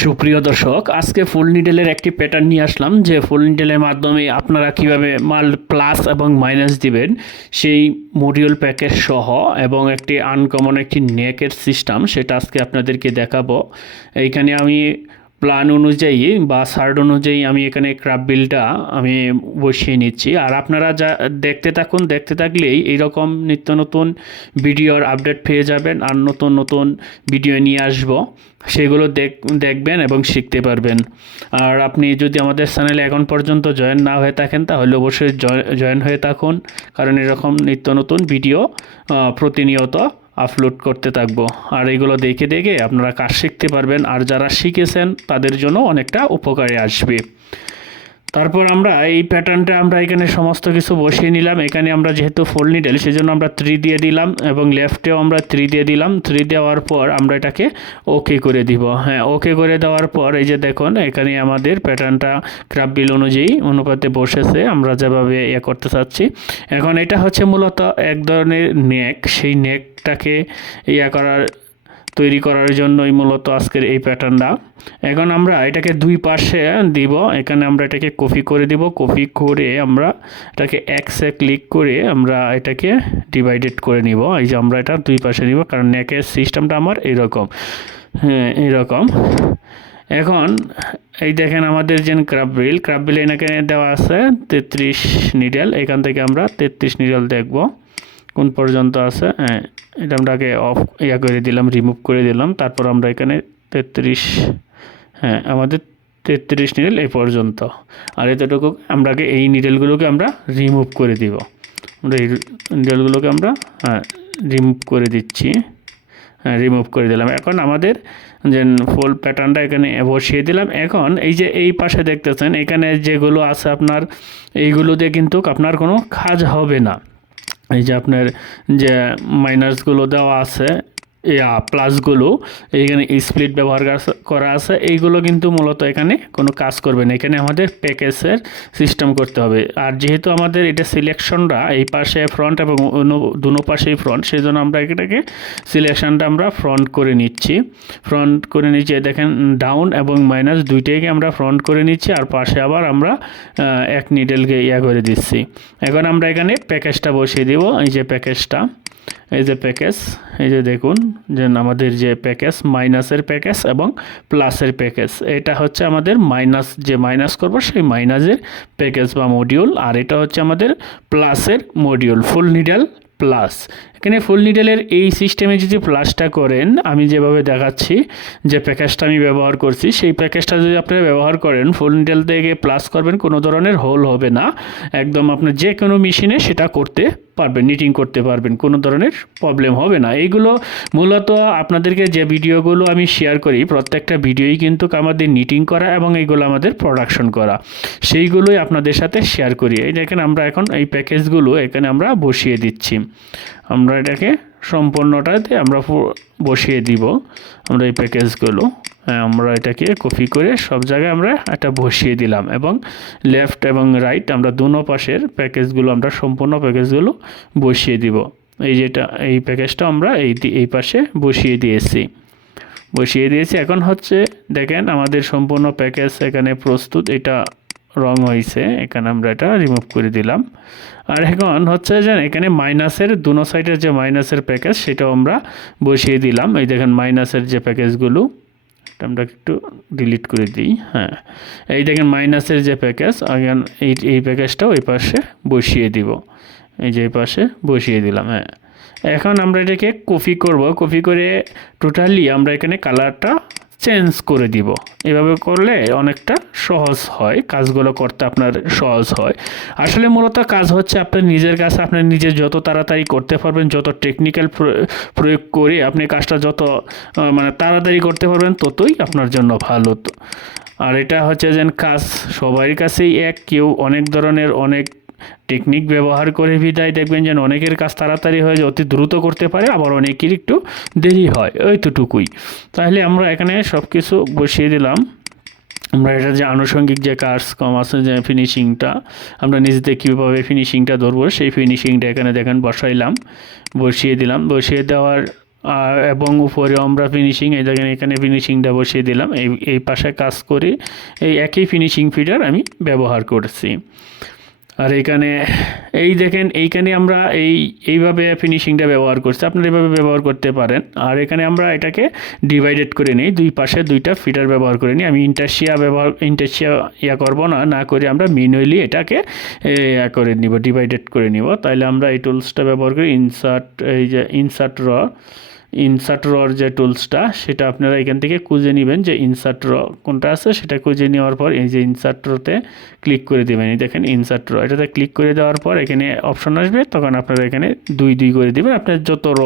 সুপ্রিয় দর্শক, আজকে ফুল নিডেলের একটি প্যাটার্ন নিয়ে আসলাম যে ফুল নিডেলের মাধ্যমে আপনারা কীভাবে মাল প্লাস এবং মাইনাস দিবেন। সেই মডিউল প্যাকেজ সহ এবং একটি আনকমন একটি নেকের সিস্টেম সেটা আজকে আপনাদেরকে দেখাবো। এইখানে আমি প্ল্যান অনুযায়ী বা সার্ড অনুযায়ী আমি এখানে ক্রাফট বিলটা আমি বসিয়ে নিচ্ছি। আর আপনারা যা দেখতে থাকুন, দেখতে থাকলেই এইরকম নিত্য নতুন ভিডিওর আপডেট পেয়ে যাবেন আর নতুন নতুন ভিডিও নিয়ে আসব। সেগুলো দেখ, দেখবেন এবং শিখতে পারবেন। আর আপনি যদি আমাদের চ্যানেলে এখন পর্যন্ত জয়েন না হয়ে থাকেন, তাহলে অবশ্যই জয়েন হয়ে থাকুন। কারণ এরকম নিত্য নতুন ভিডিও প্রতিনিয়ত আপলোড করতে থাকব। আর এগুলো দেখে দেখে আপনারা কাজ শিখতে পারবেন। আর যারা শিখেছেন, তাদের জন্য অনেকটা উপকারে আসবে। তারপর আমরা এই প্যাটার্নটা আমরা এখানে সমস্ত কিছু বসিয়ে নিলাম। এখানে আমরা যেহেতু ফোল নিডেল সেজন্য আমরা থ্রি দিয়ে দিলাম এবং লেফটেও আমরা থ্রি দিয়ে দিলাম। থ্রি দেওয়ার পর আমরা এটাকে ওকে করে দিব। হ্যাঁ ওকে করে দেওয়ার পর এই যে দেখুন, এখানে আমাদের প্যাটার্নটা ক্রাফ বিল অনুযায়ী অনুপাতে বসেছে। আমরা যেভাবে ইয়ে করতে চাচ্ছি। এখন এটা হচ্ছে মূলত এক ধরনের নেক সেই নেকটাকে ইয়া করার তৈরি করার জন্যই মূলত আজকের এই প্যাটার্নটা এখন আমরা এটাকে দুই পাশে দিব। এখানে আমরা এটাকে কপি করে দিব। কপি করে আমরা এটাকে এক্সে ক্লিক করে আমরা এটাকে ডিভাইডেড করে নিব। এই যে আমরা এটা দুই পাশে নিব, কারণ নেকের সিস্টেমটা আমার এইরকম হ্যাঁ এইরকম এখন এই দেখেন আমাদের যে ক্রাব বিল বিল এনাকে দেওয়া আছে তেত্রিশ নিডেল এখান থেকে আমরা তেত্রিশ নিডেল দেখব। কোন পর্যন্ত আছে হ্যাঁ এটা আমরাকে অফ ইয়া করে দিলাম রিমুভ করে দিলাম, তারপর আমরা এখানে তেত্রিশ হ্যাঁ আমাদের তেত্রিশ নিডেল এই পর্যন্ত। আর এতটুকু আমরাকে এই নিডেলগুলোকে আমরা রিমুভ করে দিব। আমরা এই নিডেলগুলোকে আমরা হ্যাঁ রিমুভ করে দিচ্ছি। হ্যাঁ রিমুভ করে দিলাম। এখন আমাদের যে ফুল প্যাটার্নটা এখানে বসিয়ে দিলাম। এখন এই যে এই পাশে দেখতেছেন, এখানে যেগুলো আছে আপনার, এইগুলো দিয়ে কিন্তু আপনার কোনো কাজ হবে না। এই যে আপনার যে মাইনাসগুলো দেওয়া আছে প্লাসগুলো এইখানে স্প্লিট ব্যবহার করা আছে এইগুলো কিন্তু মূলত এখানে কোনো কাজ করবে না। এখানে আমাদের প্যাকেজের সিস্টেম করতে হবে। আর যেহেতু আমাদের এটা সিলেকশনটা এই পাশে ফ্রন্ট এবং অন্য দুনো পাশেই ফ্রন্ট সেই জন্য আমরা এটাকে সিলেকশনটা আমরা ফ্রন্ট করে নিচ্ছি। ফ্রন্ট করে নিচ্ছি, দেখেন ডাউন এবং মাইনাস দুইটাকে আমরা ফ্রন্ট করে নিচ্ছি, আর পাশে আবার আমরা এক নিডেলকে ইয়া করে দিচ্ছি। এখন আমরা এখানে প্যাকেজটা বসিয়ে দিব। এই যে প্যাকেজটা এই যে প্যাকেজ এই যে দেখুন, যে আমাদের যে প্যাকেজ মাইনাসের প্যাকেজ এবং প্লাসের প্যাকেজ এটা হচ্ছে আমাদের মাইনাস যে মাইনাস করব সেই মাইনাসের প্যাকেজ বা মডিউল আর এটা হচ্ছে আমাদের প্লাসের মডিউল ফুল নিডেল প্লাস এখানে ফুল নিডেলের এই সিস্টেমে যদি প্লাসটা করেন, আমি যেভাবে দেখাচ্ছি, যে প্যাকেজটা আমি ব্যবহার করছি, সেই প্যাকেজটা যদি আপনারা ব্যবহার করেন ফুল নিডেল থেকে প্লাস করবেন, কোনো ধরনের হোল হবে না। একদম আপনার যে কোনো মেশিনে সেটা করতে পারবেন নিটিং করতে পারবেন, কোনো ধরনের প্রবলেম হবে না। এইগুলো মূলত আপনাদেরকে যে ভিডিওগুলো আমি শেয়ার করি, প্রত্যেকটা ভিডিওই কিন্তু আমাদের নিটিং করা এবং এইগুলো আমাদের প্রোডাকশন করা। সেইগুলোই আপনাদের সাথে শেয়ার করি। এই দেখেন আমরা এখন এই প্যাকেজগুলো এখানে আমরা বসিয়ে দিচ্ছি। আমরা এটাকে সম্পূর্ণটাতে আমরা বসিয়ে দিব। আমরা এই প্যাকেজগুলো আমরা এটাকে কপি করে সব জায়গায় আমরা এটা বসিয়ে দিলাম এবং লেফট এবং রাইট আমরা দুনো পাশের প্যাকেজগুলো, আমরা সম্পূর্ণ প্যাকেজগুলো বসিয়ে দিব। এই যেটা, এই প্যাকেজটা আমরা এই এই পাশে বসিয়ে দিয়েছি। বসিয়ে দিয়েছি, এখন হচ্ছে দেখেন আমাদের সম্পূর্ণ প্যাকেজ এখানে প্রস্তুত। এটা রং হয়েছে, এখানে আমরা এটা রিমুভ করে দিলাম। আর এখন হচ্ছে যে এখানে মাইনাসের দুনো সাইডের যে মাইনাসের প্যাকেজ সেটাও আমরা বসিয়ে দিলাম। এই দেখেন মাইনাসের যে প্যাকেজগুলো আমরা একটু ডিলিট করে দিই হ্যাঁ। এই দেখেন মাইনাসের যে প্যাকেজ এখন এই এই প্যাকেজটাও এই পাশে বসিয়ে দিব। এই যে এই পাশে বসিয়ে দিলাম হ্যাঁ। এখন আমরা এটাকে কপি করব। কপি করে টোটালি আমরা এখানে কালারটা চেঞ্জ করে দিব। এভাবে করলে অনেকটা সহজ হয়, কাজগুলো করতে আপনার সহজ হয়। আসলে মূলত কাজ হচ্ছে আপনার নিজের কাছে আপনি নিজে যত তাড়াতাড়ি করতে পারবেন, যত টেকনিক্যাল প্রয়োগ করে আপনি কাজটা যত মানে তাড়াতাড়ি করতে পারবেন, ততই আপনার জন্য ভালো আর এটা হচ্ছে যেন কাজ সবার কাছেই এক, কেউ অনেক ধরনের অনেক টেকনিক ব্যবহার করে বিদায় দেখবেন যেন অনেকের কাজ তাড়াতাড়ি হয়ে যায়, অতি দ্রুত করতে পারে, আবার অনেকের একটু দেরি হয়। ওইটুকুই তাহলে আমরা এখানে সব কিছু বসিয়ে দিলাম। আমরা এটা যে আনুষঙ্গিক যে কাজ, কম আছে যে ফিনিশিংটা আমরা নিজেদের কীভাবে ফিনিশিংটা ধরবো, সেই ফিনিশিংটা এখানে দেখেন বসাইলাম, বসিয়ে দিলাম। বসিয়ে দেওয়ার, আর এবং উপরে আমরা ফিনিশিং এই দেখেন এখানে ফিনিশিংটা বসিয়ে দিলাম। এই এই পাশে কাজ করে এই একই ফিনিশিং ফিডার আমি ব্যবহার করছি। আর এখানে এই দেখেন, এইখানে আমরা এই, এইভাবে ফিনিশিংটা ব্যবহার করছি। আপনারা এইভাবে ব্যবহার করতে পারেন। আর এখানে আমরা এটাকে ডিভাইডেড করে নিই। দুই পাশে দুইটা ফিটার ব্যবহার করে নিই। আমি ইন্টারশিয়া ব্যবহার ইন্টারশিয়া ইয়া করব না না করে আমরা মিনুয়ালি এটাকে ইয়া করে নিব ডিভাইডেড করে নিব। তাহলে আমরা এই টুলসটা ব্যবহার করি। ইনসার্ট এই যে ইনসার্ট র ইনসার্ট রর যে টুলসটা সেটা আপনারা এখান থেকে খুঁজে নেবেন যে ইনসার্ট র কোনটা আছে, সেটা খুঁজে নেওয়ার পর এই যে ইনসার্ট রতে ক্লিক করে দেবেন। এই দেখেন ইনসার্ট র এটাতে ক্লিক করে দেওয়ার পর এখানে অপশন আসবে, তখন আপনারা এখানে দুই দুই করে দেবেন। আপনার যত র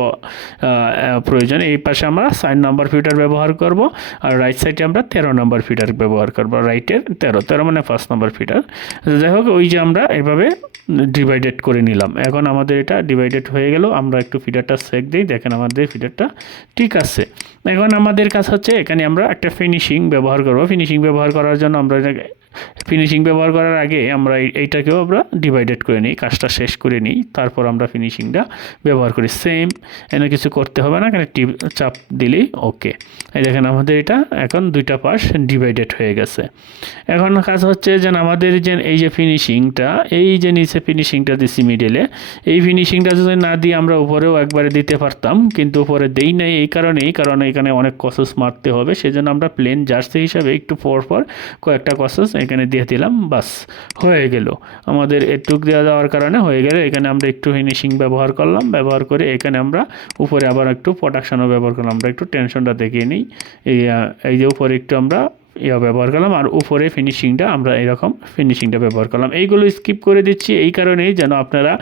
প্রয়োজন, এই পাশে আমরা সাইন নাম্বার ফিটার ব্যবহার করব, আর রাইট সাইডে আমরা তেরো নাম্বার ফিটার ব্যবহার করব রাইটের তেরো তেরো মানে ফার্স্ট নাম্বার ফিটার যাই হোক, ওই যে আমরা এভাবে ডিভাইডেড করে নিলাম। এখন আমাদের এটা ডিভাইডেড হয়ে গেল, আমরা একটু ফিডারটা সেক দিই, দেখেন আমাদের ফিডারটা ঠিক আছে। এখন আমাদের কাজ হচ্ছে এখানে আমরা একটা ফিনিশিং ব্যবহার করব। ফিনিশিং ব্যবহার করার জন্য আমরা ফিনিশিং ব্যবহার করার আগে আমরা এই- এইটাকেও আমরা ডিভাইডেড করে নিই, কাজটা শেষ করে নিই, তারপর আমরা ফিনিশিংটা ব্যবহার করি। সেম এনে কিছু করতে হবে না এখানে টিপ চাপ দিলেই ওকে এই দেখেন আমাদের এটা এখন দুইটা পাশ ডিভাইডেড হয়ে গেছে। এখন কাজ হচ্ছে যে আমাদের যে এই যে ফিনিশিংটা এই যে নিচে ফিনিশিংটা দিছি মিডলে এই ফিনিশিংটা যদি না দিয়ে আমরা উপরেও একবারে দিতে পারতাম, কিন্তু উপরে দেই নাই এই কারণেই, কারণ এখানে অনেক কসেস মারতে হবে, সেজন্য আমরা প্লেন জার্সি হিসাবে একটু পর পর কয়েকটা কসেস এখানে দিয়ে দিলাম, বাস, হয়ে গেল। আমাদের এটুক দেওয়া দেওয়ার কারণে হয়ে গেল। এখানে আমরা একটু ফিনিশিং ব্যবহার করলাম, ব্যবহার করে এখানে আমরা উপরে আবার একটু প্রোডাকশনও ব্যবহার করলাম। আমরা একটু টেনশনটা দেখিয়ে নিই। এই যে উপরে একটু আমরা ইয়া ব্যবহার করলাম, আর উপরে ফিনিশিংটা আমরা এরকম ফিনিশিংটা ব্যবহার করলাম। এইগুলো স্কিপ করে দিচ্ছি, এই কারণেই যেন আপনারা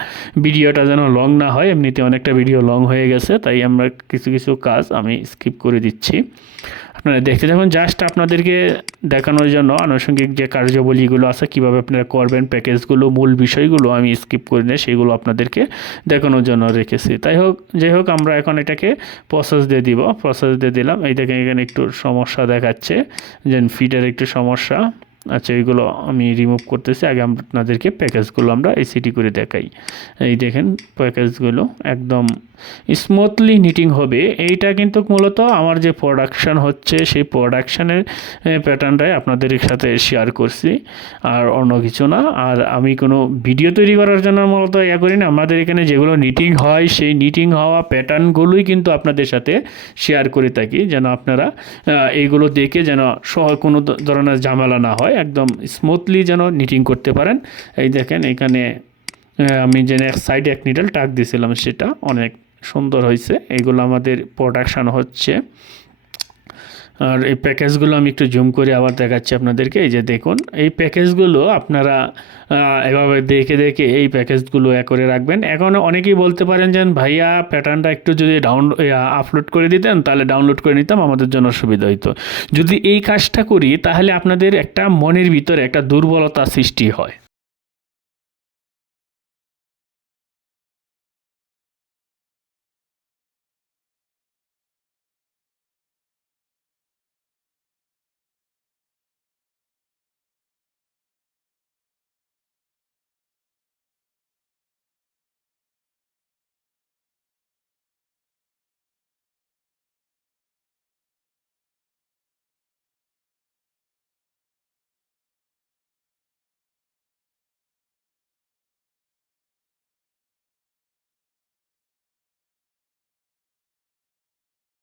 ভিডিওটা যেন লং না হয়। এমনিতে অনেকটা ভিডিও লং হয়ে গেছে, তাই আমরা কিছু কিছু কাজ আমি স্কিপ করে দিচ্ছি। আপনারা দেখতে থাকুন। জাস্ট আপনাদেরকে দেখানোর জন্য আনুষঙ্গিক যে কার্যাবলীগুলো আছে, কীভাবে আপনারা করবেন, প্যাকেজগুলো, মূল বিষয়গুলো আমি স্কিপ করে নিয়ে সেগুলো আপনাদেরকে দেখানোর জন্য রেখেছি। তাই হোক, যাই হোক, আমরা এখন এটাকে প্রসেস দিয়ে দিব। প্রসেস দিয়ে দিলাম। এই দেখেন, এখানে একটু সমস্যা দেখাচ্ছে। যে ফিডের একটু সমস্যা। আচ্ছা এইগুলো আমি রিমুভ করতেছি। আগে আপনাদেরকে প্যাকেজগুলো আমরা এসিটি করে দেখাই। এই দেখেন, প্যাকেজগুলো একদম স্মুথলি নিটিং হবে। এইটা কিন্তু মূলত আমার যে প্রোডাকশান হচ্ছে, সেই প্রোডাকশানের প্যাটার্নটাই আপনাদের সাথে শেয়ার করছি। আর অন্য কিছু না। আর আমি কোনো ভিডিও তৈরি করার জন্য মূলত ইয়া করি না। আমাদের এখানে যেগুলো নিটিং হয়, সেই নিটিং হওয়া প্যাটার্নগুলোই কিন্তু আপনাদের সাথে শেয়ার করে থাকি। যেন আপনারা এইগুলো দেখে যেন সহ, কোনো ধরনের ঝামেলা না হয়। একদম স্মুথলি যেন নিটিং করতে পারেন। এই দেখেন এখানে আমি যে সাইডে এক নিডল টাক দিয়েছিলাম, সেটা অনেক সুন্দর হয়েছে। এগুলো আমাদের প্রোডাকশান হচ্ছে। আর এই প্যাকেজগুলো আমি একটু জুম করে আবার দেখাচ্ছি আপনাদেরকে। এই যে দেখুন, এই প্যাকেজগুলো আপনারা এভাবে দেখে দেখে এই প্যাকেজগুলো এ করে রাখবেন। এখন অনেকেই বলতে পারেন যে, ভাইয়া প্যাটার্নটা একটু যদি ডাউন আপলোড করে দিতেন, তাহলে ডাউনলোড করে নিতাম, আমাদের জন্য সুবিধা হতো যদি এই কাজটা করি, তাহলে আপনাদের একটা মনের ভিতরে একটা দুর্বলতা সৃষ্টি হয়।